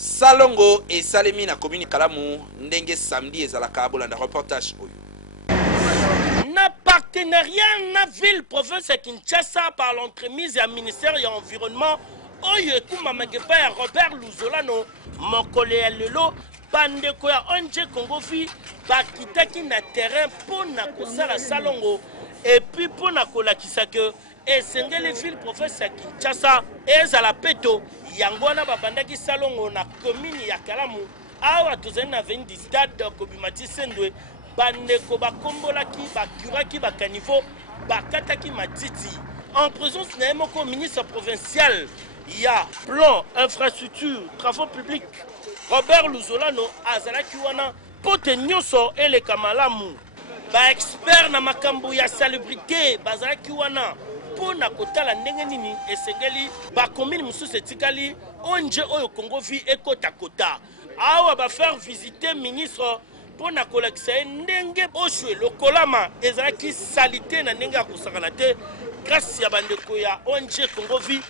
Salongo et Salemi na commune Kalamu ndenge samedi ezalaka bolanda reportage oyo. Na partenariat na ville province ya Kinshasa par l'entremise ya ministère ya environnement oyo kuma magepa ya Robert Luzolano mokole ya lelo bandeko ya ONG Congo Vi bakitaki na terrain pona kosala salongo et puis pona kolakisa ke esengeli ville province ya Kinshasa ezala peto yango wana babandaki salongo na commune ya Kalamu awa tozali na veine du stade Kobimati Sendwe bandeko bakombolaki bakuraki bakanivo bakataki matiti en présence na moko ministre provincial ya plan infrastructure travaux publics Robert Luzolano azalaki wana pote nyonso eleka malamu ba expert na makambo ya salubrité bazalaki wana pona kotala ndenge nini esengeli ba commune mususu etikali onje oyo Congo Vi ekota kota awa ba faire visiter ministre pona kolakisa ndenge oshwe lokolama ezalaki salité na ndenge ya kosakana te grâce ya bandeko ya onje Congo Vi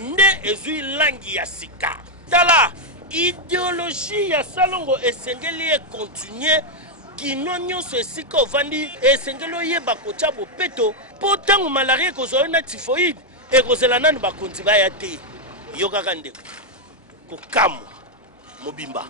nde ezui langi ya sika tala idéologie ya salongo esengeli e continuer kino nyonso esika ovandi esengeli oyeba kotya bopeto mpo ntango malaria ekozwa na typhoïde ekozela nanu bakonzi baya te yo kaka ndeko kokamwa mobimba